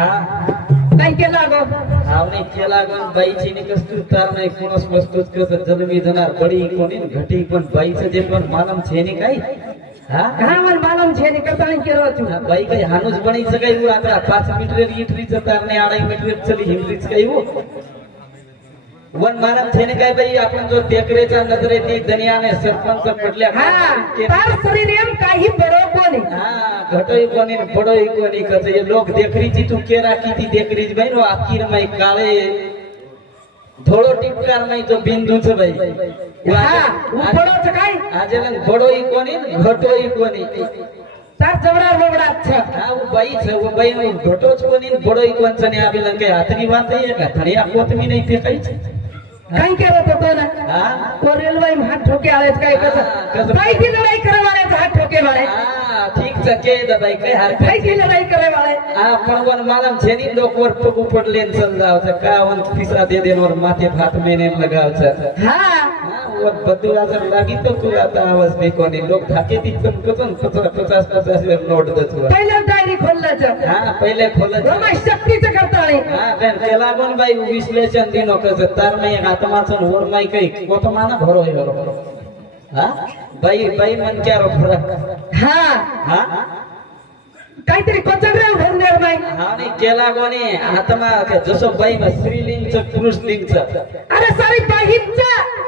हा काय केला गो आवने केला ग बाईची ने कस्तूर तार नाही कोणस वस्तूच कस जन्मी जनार बडी कोणी घटी पण बाईचं जे पण मालम छे ने काय हा हा मन मालम छे ने करता केलो तू बाई काय हानुस बणी सकाई आता 5 मीटर इटरीचं तार ने 2.5 मीटर चली हिमरीच काय हो वन मालम छे ने काय बाई आपण जो टेकरेचा नजरे ती दनियाने सरपंच पडल्या हा तार शरीरम काही बडो कोणी हा घटोई कोणी बडोई कोणी कसे लोक देखरीची तू केरा की देखरीच बाई नो आखिर में काळे थोडो टिपकार नाही तो बिंदूच बाई हा बडोच काय आजलन बडोई कोणी घटोई कोणी तार जवरा रोवडाच हा बाई छ बाई घटोच कोणी बडोई कोणचने आबिलन काय हातरी वात आहे का धडिया कोतमी नाही ते काहीच काय केलं होतं ना हा तो रेल्वे में हाथ ठोके आले काय कसं काय की लढाई करे वाले हाथ ठोके वाले हा ठीक छ के दादा काय हार काय की लढाई करे वाले हा पण वन मालम छेनी लोक वर पगू पडले चल जाव छ का वन पिसरा दे देनवर माथे हाथ मेने लगाव छ हा वर बदला जर लागी तो तू आता आवाज बे कोणी लोक धाके ती कचन 50 वेळ नोट दच पहिल्या डायरी खोललाच हा पहिले खोलत रोमा शक्तीचं करताळे हा पण केला कोण बाई विश्लेषण दिनो कस तार नाही आत्माचं होर नाही काही कोतमाना भरो हे बरोबर हा बाई बाई मन क्या रो फरक हा हा काहीतरी कोचंडरे भरणार नाही हा नाही केला कोणी आत्मा जसं बाई स्त्रीलिंगचं पुरुषलिंगचं अरे सारी बाईचं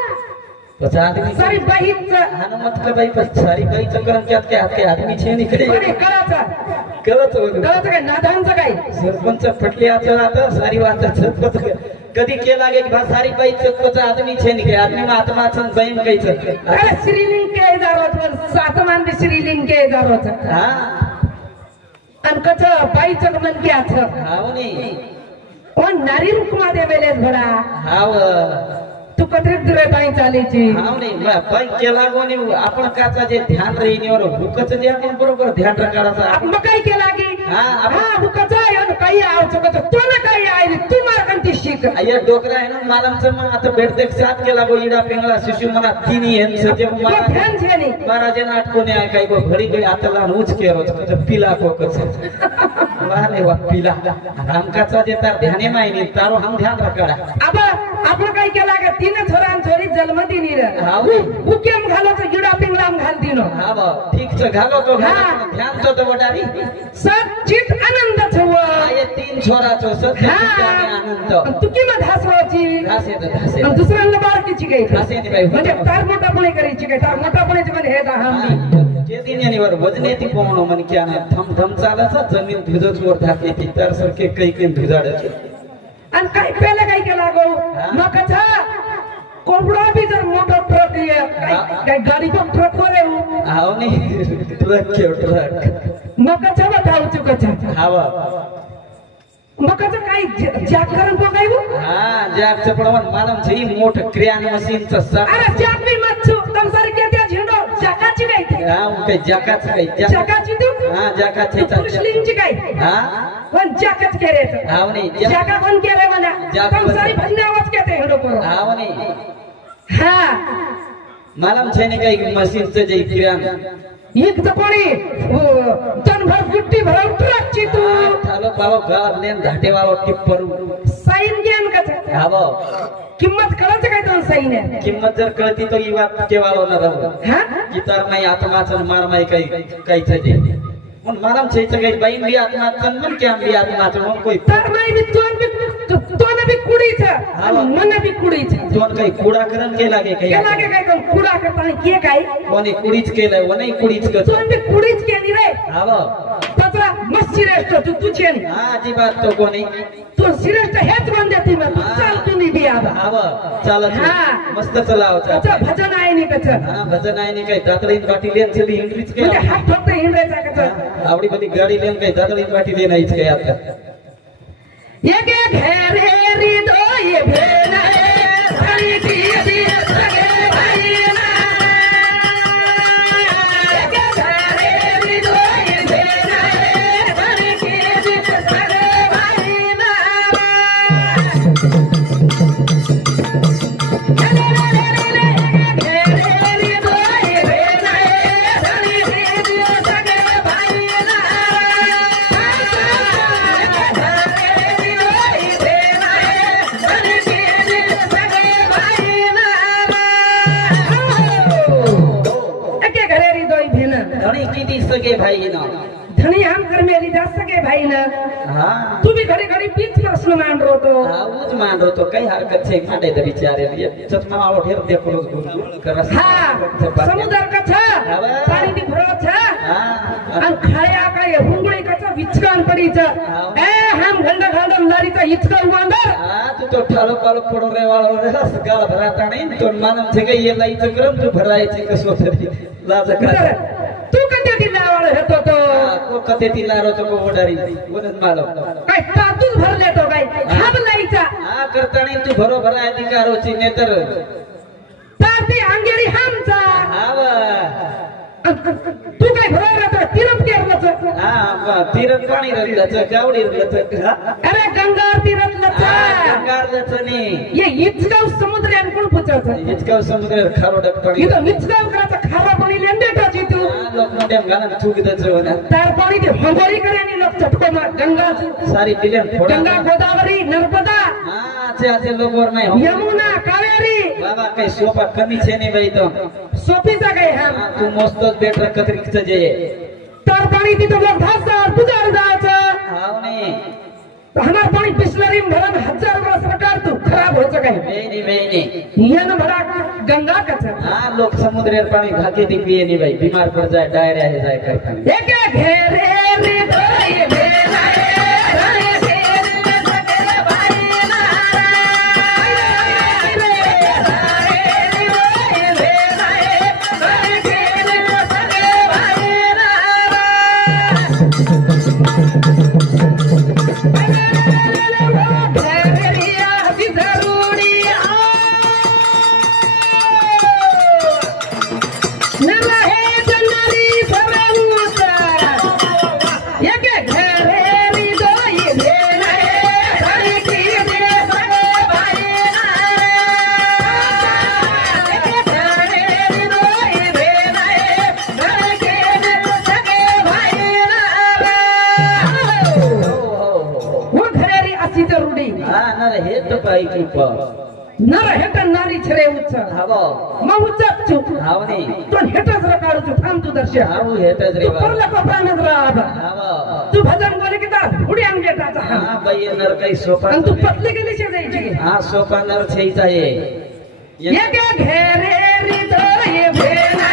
सारी बाईचं हनुमत का बाई पर सारी बाई चक्कर क्या के आदमी छे निकले कोणी करायचं कळत काय नादांचं काय सरपंच फटले आता सारी वाट सरपंच कधी केला गे की सारी बाई चक्कच आदमी छे निकले आदमी में आत्मा छन बहन कई छ अरे श्रीलिंग के जारोत सातमान भी श्रीलिंग के जारोत हा अन कच बाईचं मन क्या छ हावनी ओ नारी रुकमा देवेले भडा हाव तू कधी दुरे बाई चालीची हावनी बाई केला कोणी आपण काचा जे ध्यान रहीनीवर हुकच जे आपण बरोबर ध्यान रखाडाचा आपण काय केला की हा हुकच आहे काही आव चुकत तो ना काही आली तू मार्गंती शिक अय्या डोकरा आहे ना मालमचं मग आता भेटते साथ केला गो इडा पिंगळा शिशु मना तिनी यांचं जे महाराजे नाटकोने आहे काही गो घडी घडी आता लहान उच केरो पिला को कस वाले वा पिला हमकाचा जे तार ध्याने नाही तारो हम ध्यान रखाडा अब आपण काय केला का तीन छोरान छोरी जन्म दिनी रे हुकेम घालो तो इडा पिंगळाम घाल दिनो हा बा ठीक छ घालो तो ध्यान तो वडारी सचित आनंद छव ये तीन छोरा छो सचित आनंद तू की मत हसवाची हसे दुसऱ्याला बारकीची काही हसे नाही बाई म्हणजे तार मोठापणे करायची काय तार मोठापणेचे म्हणजे हे दाहम जे दिन यानीवर वजने ती कोण म्हण क्या ना थम थम चालाचा जमीन भिजत वर ढाकली ती तर सरके काही भिजाडच आणि काय पहिला काय केला गो मग कथा कोबडा भी जर मोठा ट्रक काय गाडी पण ट्रक वर आहे हाव नाही ट्रक ट्रक मग कथा बताऊ चुकचा हावा मग कथा काय जॅक करून बघाय हा जॅकचं पडवन मालम छई मोठ क्रियान मशीनचं सा अरे जॅक भी मत छु तुम सारखे त्या झेंडो जॅकाची नाही हा काही जॅकाच काही जॅकाची तू हा जॅकाची पुरुषलिंगची काय हा पण जॅकच केरे हाव नाही जॅका कोण केरे मला तुम सारी भजने आवाज कहते हेडो पर हाव नाही हा मालम छेने काही मशीनचं जे क्रियान एक तो कोणी तन भर गुट्टी भर ट्रकची तू थालो बाबा गावात लेन धाटेवालो टिप्पर साइन ज्ञान का हाव किंमत कळत काय तो साइन आहे किंमत जर कळती तो युवा केवालो न राहू हा गीतार नाही आत्माचं मार माई काही छे पण मालम छेच काही बाईन भी आत्माचं मन क्या भी आत्माचं मन कोई तर नाही भी तो ना भी कुडीच मन भी कुडीच दोन काही कुडा करण केला गे काही केला गे काय कुडा करता के काय कोणी कुडीच केलं वनई कुडीच कर तो भी कुडीच केली रे हाव पत्रा मस्त श्रेष्ठ तू तुझे हा अजिबात तो कोणी तू श्रेष्ठ हेच म्हणते ती मग चाल तुम्ही बी आबा हाव चालत मस्त चलावचा अच्छा भजन आहे नी कच हा भजन आहे नी काही दातळीन वाटी लेन चली इंग्लिश के म्हणजे हात फक्त हिंडायचा कच आवडी बदी गाडी लेन काही दातळीन वाटी लेन आहेच काय आता ये के घेर हेरी दो ये भेना है सारी की सगे भाई ना ये के घेर हेरी दो ये भेना है सारी की सगे भाई ना दी सगे भाई ना धनी हम कर मेली जा सके भाई ना हाँ तू भी घड़ी घड़ी बीच प्रश्न मान रो तो हाँ उज मान रो तो कई हरकत छे माडे द विचारे लिए चश्मा आओ ढेर देखो रोज कर हाँ समुद्र का छा पानी दी भरो छा हाँ अन खाया का ये हुंगड़ी का छा विचकान पड़ी छा ए हम घंटा घंटा लारी ता हिचका उंदर हाँ तू तो ठालो पालो पड़ो रे वालो रे गाल भराता नहीं तो मानम छे के ये लाई चक्रम तू भराई छे कसो तरी लाज का तू कते दिलावाळ हेतो तो को कते दिलारो तो को ओडारी वनन मालो काय तातूच भरले तो काय हम लाईचा हा करता नाही तू भरो भरा अधिकारो ची नेतर ताती अंगेरी हमचा हावा तू काय भरायला तर तीरथ केरलच हा तीरथ पाणी रंगच गावडी रंगच अरे गंगार तीरथलच गंगारच नी ये इचगाव समुद्र आणि कोण पुचायचं इचगाव समुद्र खारोडक पाणी इथं इचगाव कराचा खारा पाणी लेंडेटाची तू लोक मोठ्या गाणं थुकीतच होणार तार पाणी ते हंबोळी करे लोक चटको मार गंगा सारी पिल्यान थोडा गंगा गोदावरी नर्मदा हा अच्छे लोक वर नाही यमुना कावेरी बाबा काही सोपा कमी छे नाही बाई तो सोपीचा काय हम तू मस्तच बेटर कतरीच जे तार पाणी तिथं लोक धासतात पुजार जायचं हाव नाही हमार पानी बिस्लरी में भरन 1000 रुपया सरकार तू खराब हो सके नहीं ये न भरा गंगा का था हां लोग समुद्र पानी भागे दी पिए नहीं भाई बीमार पड़ जाए डायरिया है जाए करता एक घेरे रे भाई भेला नर हेट नारी छरे उच्च हावो म उच्च छु हावनी तो हेटच रे काढू छु थांब तू दर्शन हाव हेटच रे परला कपानच राब हावो तू भजन बोले की ता उडी आम गेटाचा हां बाई नर काही सोपा आणि तू पतले गेली शे जायची की हां सोपा नर छईचा ये ये घेरे रे तो ये भेना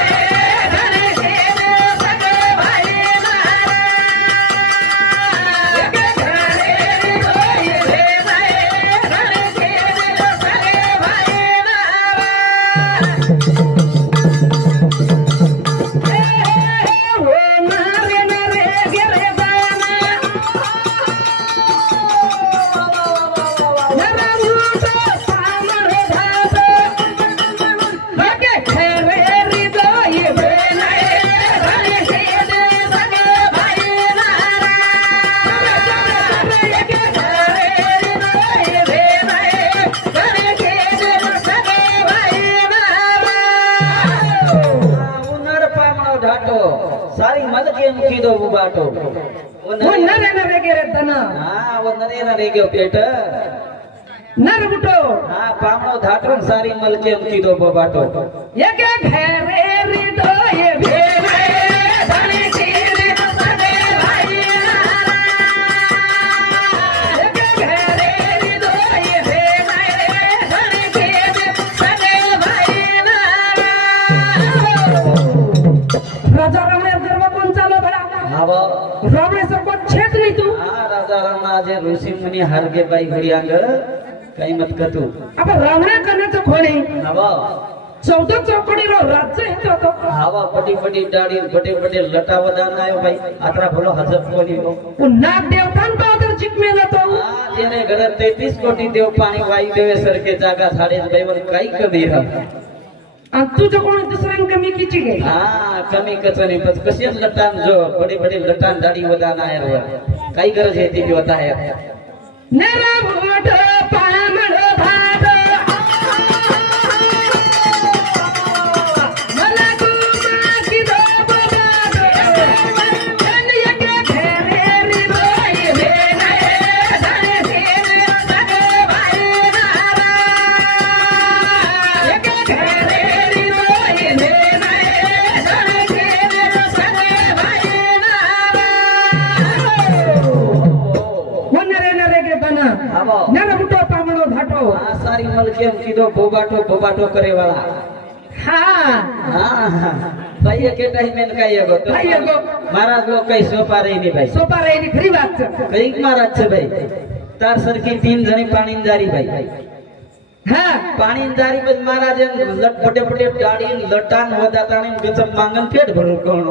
सारी मद के मुखी दो बाटो वो नरे गेरे दना हां वो नरे गयो पेट नर बुटो हां पामो धाटन सारी मल के मुखी दो बाटो ये के घेरे रे दो ये भेले धनी सीरे सगे भाई ये के घेरे रे दो ये भेले धनी सीरे सगे भाई राजा हाव रावणेश्वर को छेद नहीं तू हां राजा रामाजे ऋषी मुनी हारगे बाई घडियांग काही मत कतू अब रावणे कनेचं खोणी हाव 14 चौकडी रो राज्य हेतो तो हाव बडी दाढी बडे लटा वदान आयो भाई आत्रा भलो हजब कोनी हो नाग देवतान पादर चिकमेला तो हां जेने घर 33 कोटी देव पाणी वाई देवे सरके जागा झाडे बैवर काही कमी रहा तुझं कोण दुसऱ्यां कमी किची गे हां कमी कचने बस कशीच लटान जो बडे लटान दाढी वदान आयर काही गरज आहे ती होता है नेरा मोठ पामळ भात मला तू माकी दो बाबा जन यके घेरे रे रोई हे नये धने सीने सगे भाई नारा यके घेरे रे रोई हे नये धने सीने सगे केम कीधो बोबाटो करे वाला हाँ हाँ भाई के टाइम में कई एगो तो भाई एगो महाराज लोग कई सोपा रही नहीं भाई सोपा रही नहीं खरी बात है कई महाराज छे भाई तार सर की 3 जणी पाणीदारी भाई हाँ पाणीदारी बस महाराज लटपटे डाड़ी लटान वदाताणी गजब मांगन पेट भरू कोण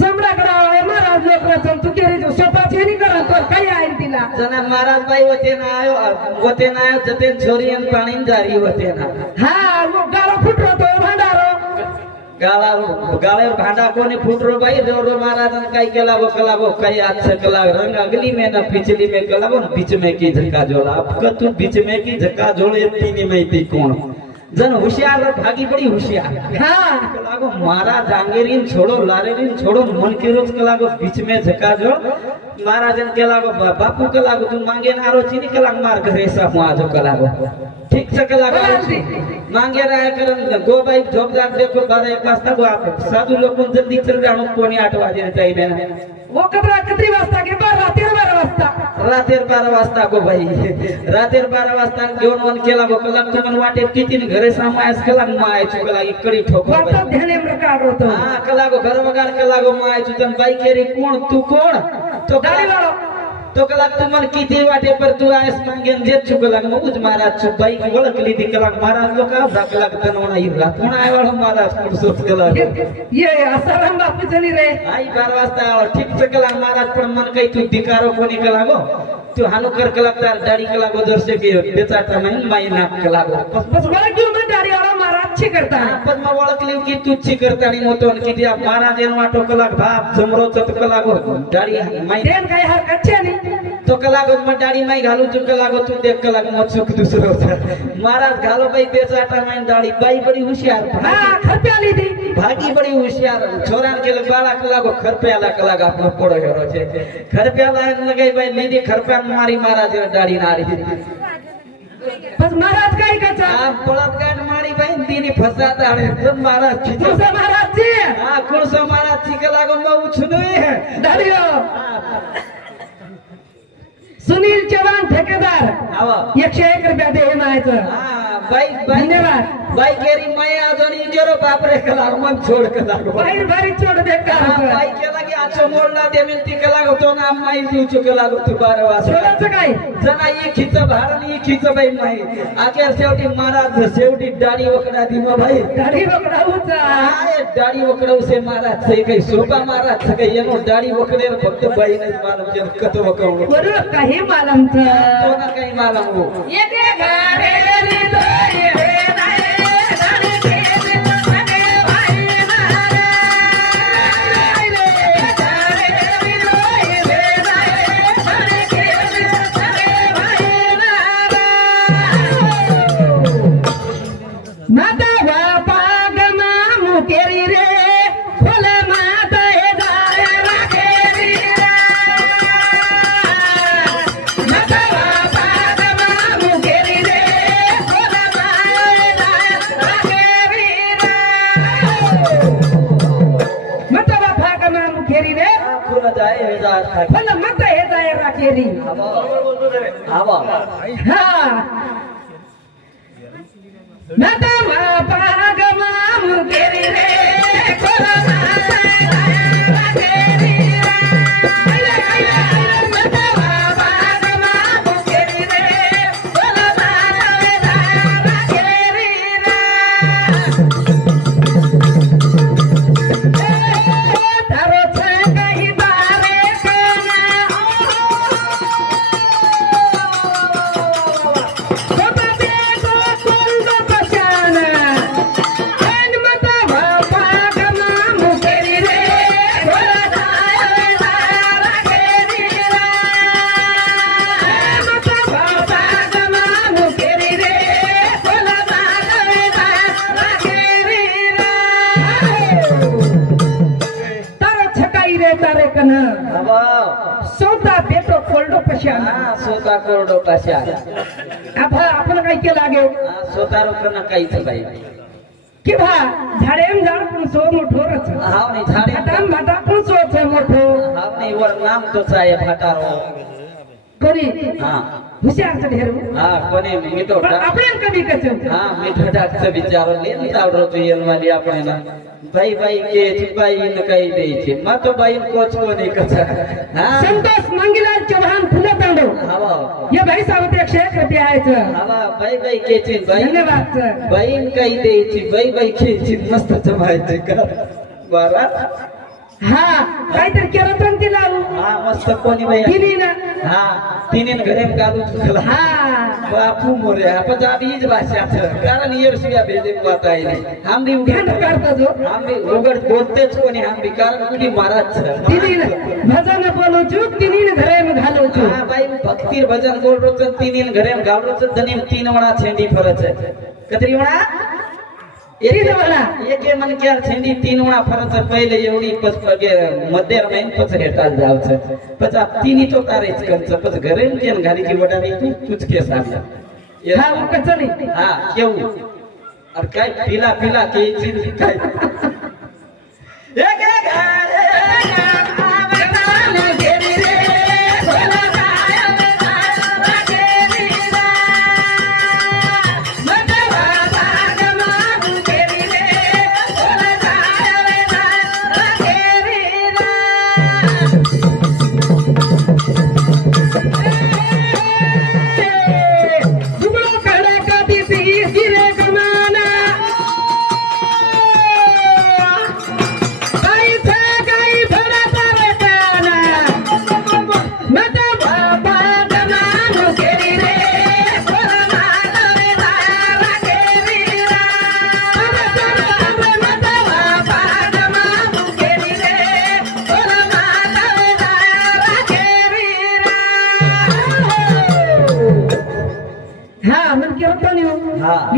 चमड़ा करावे महाराज लोग रचन तू केरी जो सोपा छे नहीं करन तो कई आइन दिला जना महाराज भाई वते ना आयो जते छोरी अन पाणीदारी वते ना हाँ वो गालो फुटरो तो भंडारो गाळे भांडा कोने फुटरो भाई रो महाराज काई कला वो कई हाथ से कला रंग अगली में ना पिछली में कला वो बीच में की झक्का जोड़ा अब तू बीच में की झक्का जोड़े तीन में थी कौन जन होशियार भागी बड़ी होशियार हाँ कलागो महाराज आंगेरीन छोड़ो लारेरीन छोड़ो मन की रोज कलागो बीच में झक्का जोड़ महाराजन कलागो बापू कलागो तू मांगे ना रो चीनी कलाग मार करे ऐसा हुआ जो कलागो ठीक से कलागो मांगे रहा करन गो भाई जोगदार देखो 12-1 वाजता गो आप साधु लोग जल्दी चल जाणो कोणी 8 वाजे चाहिए वो कतरी वाजता के 12 वाजता रातेर 12 वाजता गो भाई रातेर 12 वाजता घेऊन वन केला गो कलाक तुमन वाटे कितीन घरे सामायस कलाक माय चुकला इकडी ठोको वाटत ध्याने प्रकार होतो हां कलागो घर वगार कलागो माय चुतन बाई केरी कोण तू कोण तो गाडी वालो तो कलाक तुमन किती वाटे पर तू आयस मांगेन जे चुकलाक मगुज महाराज छु बाई ओळख लीधी कलाक महाराज लोक कलाक तनवणा इरला कोण आय वाळो महाराज पुरसोत कलाक ये आसाराम बापू चली रे आई 12 वाजता आलो ठीक से कलाक महाराज पण मन काही तू धिकारो कोणी कलागो तू हानुकर कलाकार दाढ़ी कलागो दर्शे के बेचाटा में मायना कलागो बस मला क्यों मैं दाढ़ी वाला महाराज छी करता है पण म ओळख लिव की तू छी करता आणि मोतो की दिया महाराज एन वाटो कलाक बाप जमरो चत कलागो दाढ़ी माय देन काय हा कच्चे नहीं तो कलागो म दाढ़ी माय घालू तू कलागो तू देख कलाक म चुक दूसरो महाराज घालो भाई बेचाटा में दाढ़ी बाई बड़ी होशियार हां खरप्या ली थी भागी बड़ी होशियार छोरान के बाला कलागो खरप्याला कलाग आपनो पोड़ो हेरो छे खरप्याला लगाई भाई लीधी खरप्या मारी महाराज दाढ़ी नारी बस महाराज काय कचा आप पळत गाठ मारी भाई दीनी फसाता आहे तर महाराज खिचो से महाराज जी हां कुरसो महाराज छी कलागो म उछुनोय दाढ़ियो सुनील चव्हाण ठेकेदार आवा 101 रुपया दे मायचं हां बाई धन्यवाद बाई केरी माया अजून इंजरो बापरे कलाग मन छोड़ कलाग बाई बारी छोड़ दे का बाई केला की आचो मोडला दे मिलती कलाग तो ना माई दिउ चुकलाग तू 12 वाजता छोडायचं काय जना ये खिच भारणी खिच बाई माई आखेर शेवटी महाराज शेवटी दाढ़ी वकडा दी म भाई दाढ़ी वकडाऊचा आए दाढ़ी वकडाऊ से महाराज से काही सोपा महाराज से काही एनो दाढ़ी वकडेर फक्त बाई नाही मालूम जन कत वकवलो बरो काही मालमच तो ना काही मालूम हो येते घरे रे दोय रे भला मत हे जाय राखेरी आवा हां नता मा पागमा मुकेरी रे कोला राखेरी नता मा पागमा मुकेरी रे कोला राखेरी तारो छकही सोता बेटो कोरडो पशाना सोता कोरडो पशा आभा आपण काय के लागे सोता रोकना काहीच बाई कि भा झाडेम झाड पण सो मोठो रच हाव नाही झाडे भाटा पण सो छे मोठो हाव नाही वर नाम तो चाय फाटारो कोणी हा हुशार ढेर हा कोणी मी तो आपण कमी कचो हा मी ठडाकचं विचारले आवडतो तो येलवाली आपल्याला बाई बाई के बाई न काही द्यायचे मग तो बाई कोच कोणी कसा हा संतोष मंगीलाल चौहान फुले तांडव हवा ये भाई सावत 101 रुपये आहे हवा बाई बाई केची बाई धन्यवाद बाई काही द्यायची बाई बाई केची मस्त जमायचे का बरा हा काहीतरी केलं पण तिला हा मस्त कोणी बाई तिने ना हा तिने घरे घालू तुला हा बापू मोरे आपण आधीच भाषा कारण येरशिया भेदे पाता आहे हम भी ध्यान करतो जो हम भी उघड बोलतेच कोणी हम भी कारण कुणी महाराज तिने भजन बोलो छु तिने घरे में घालो छु हा बाई भक्ती भजन बोल रो छ तिने घरे में घालो छ धनी 3 वणा छेंडी फरज है कतरी वणा तीन वणा एक मन क्या छेंडी 3 वणा फरज पहिले एवढी पच मध्य रमाईन पच हेटाल जावच पच आप तिनी तो तारेच करच पच घरे में केन घाली की वडानी तू तुझ के साथ हा कचनी हा केऊ और काय पिला पिला के चीज काय एक एक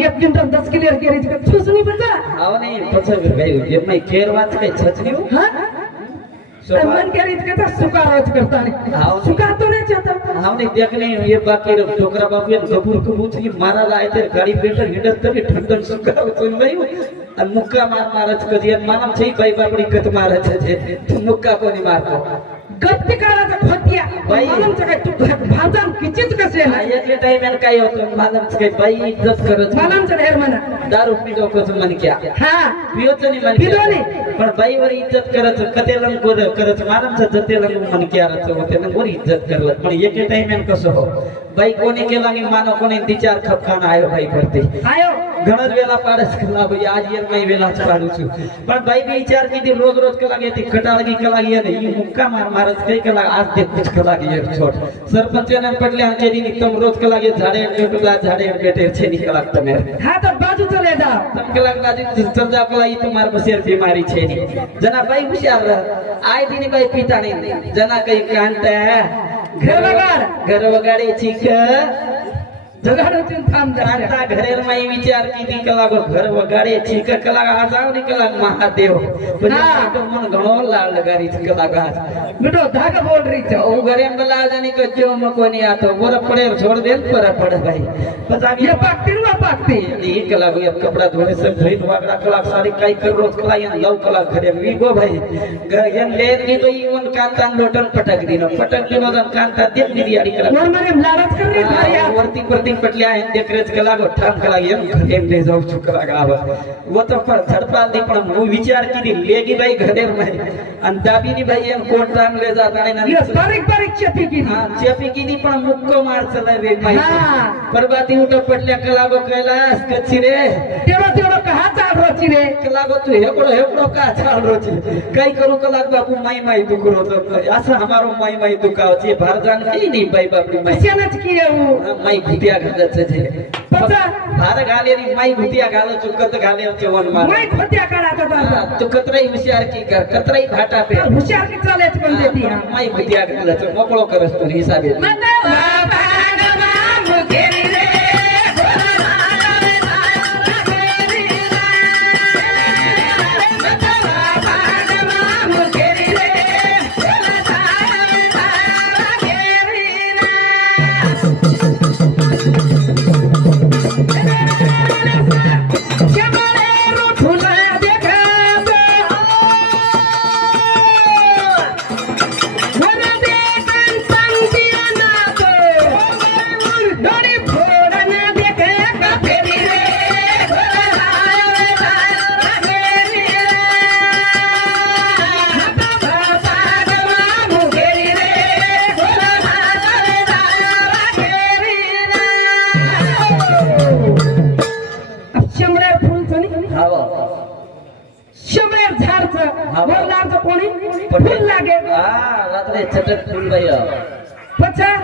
एक क्विंटल 10 किलो केरीच का छुसनी बचा आव नहीं पछा गई ये मैं केरवाच काय छचनी हां मन केरीच का सुकाराच करता नहीं सुका तो नहीं चाहता हाव नहीं देखने ये बाकी टोकरा बापू गबूर कबूत की मारा लाए थे गाड़ी बेटर हिडत तरी ठंडन सुका सुन भाई और मुक्का मार मारच कधी मानम छै बाई बापडी कत मारच छे मुक्का कोणी मारतो गप्ती काढायचा खोट्या बाई मालमचं काय तू भाजन किचीच कसे आहे एकले टाइम काय होतं मालमचं काय बाई इज्जत करत मालमचं ढेर म्हणा दारू पिलो कस मन क्या हा पियोच नाही मन पिलो नाही पण बाईवर इज्जत करत कतेलन कोद करत मालमचं जतेलन मन क्या रच होते ना वर इज्जत करत पण एके टाइम कसं हो बाई कोणी केला की मानो कोणी विचार खपखाना आयो बाई करते आयो घणच वेला पाडस कला भाई आज यर मैं वेला पाडू छु पण बाई बी विचार की रोज रोज कला ती खटाळगी कला ये नाही मुक्का मार मारत काही कला आज ते कुछ कला की यर छोट सरपंचने पडले आके नी तुम रोज कला के झाडे बेटला झाडे बेटे छे निकला तमे हा तो बाजू चले जा तुम कला बाजू चल जा कला ई तुम्हार बसेर बीमारी छे नी जना बाई होशियार आय दिन बाई पीता नहीं जना कई कांता घर वगाडे चिक जगाडून थांब कांता घरेल माई विचार की कला घर वगाडे चिक कला आजाव निकला महादेव पण तो मन घणो लाल लगारी कला गाज बेटो धागा बोल रही छो ओ घरे में ला जानी को जो मकोनी आतो बोर पड़े छोड़ दे पर पड़ भाई पता ये पाकती ये कला ये कपड़ा धोने से धोई वागड़ा कला सारी काई कर रोज कला यन लव कला घरे वी गो भाई यन लेन की तो ईवन कांता लोटन पटक दिनो कांता देख दियाड़ी कला वर मारे लालच कर रे भारिया वरती परती पटल्या है देखरेच कला गो ठाम कला यन घरे ले जाऊ चुकला गाव वो तो पर धड़पाल दी पण वो विचार की लेगी भाई घरे में अन दाबी नी भाई यन कोट टांग ले जाता नहीं ये बारीक चेपी की हां चेपी की पण मुक्को मार चला रे भाई परबाती उठ पटल्या कला गो कैलास कच्ची रे तेवढं कहा चाल रोची रे कला गो तू हेकडो का चाल रोची काही करू कला बापू माई दुख रोतो असं हमारो माई दुखावची भारजान की नहीं भाई बापडी माई कशानच की येऊ माई भुतिया घालत छे पचा भार घालेरी माई भुतिया घालो चुकत घाले चवन मार माई भुतिया काढाचा बाबा तू कतराई होशियार की कर कतराई भाटा पे होशियार की चालेच पण देती हा माई भुतिया घालत मोकळो करस तू हिसाबे झाडचं बोलणार कोणी फूल लागे हा रात्री चटक फूल बाई पछा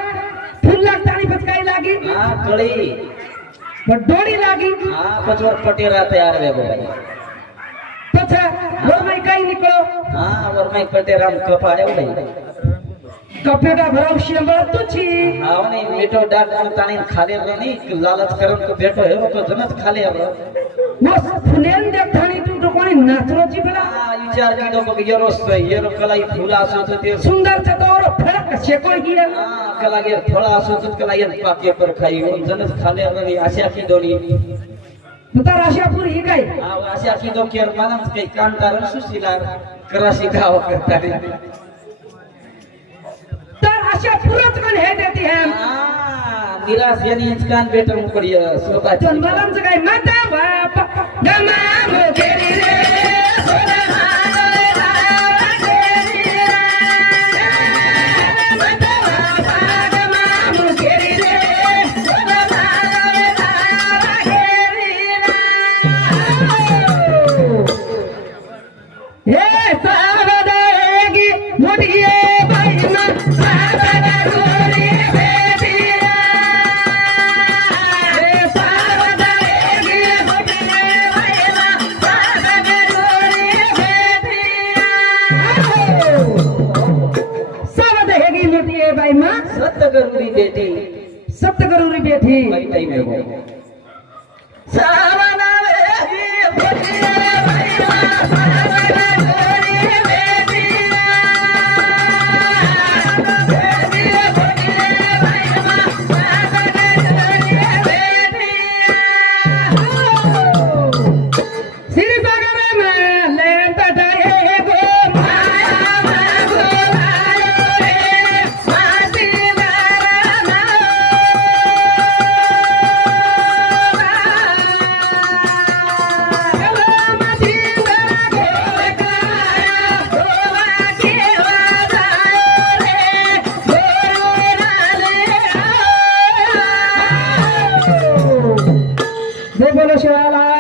फूल लागता आणि पछ काय लागी हा कळी पण डोळी लागी हा पचवर पटेरा तयार वे बाई पछा वर में काय निकलो हा वर में पटेराम कपाळे बाई कपेटा भराव शेंबळ तुची हाव नाही बेटो डाक ताणी खाले रनी लालच करून को बेटो हे को जनत खाले अब वो फुलेन देखतानी तू तो कोणी नाचरोची बला हा विचार कीडो बग येरो कलाई फुला असो ते सुंदर चतोर फळक शेकोय गिया हा कला गे फळा असो तर कला येन पाके पर खाई जनत खाले रनी आशा की दोनी तुता राशापूर ही काय हा आशा की दो केर मानम काही कांतार सुशीला कराशी गाव करतानी तर अशा पुरच पण हे देते हम निराश यानी इंसान बेटा मुकड़ी सोता चंदलम से काय माता बाप गमा मुकेरी रे सोना हारे हारा केरी रे माता बाप गमा मुकेरी रे सोना हारे हारा केरी रे हे सावधागी मुटिए बाईना सतगुरुरी बेटी सप्तगुरुरी बेटी बैठाई में हो सावना वेगी भोटिया भैया सावगुरुरी बेटी भोटिया भैया सावगुरुरी बेटी श्री सागर में लेंट जाए गो माया मागो आयो रे मासी बोलो शिवाला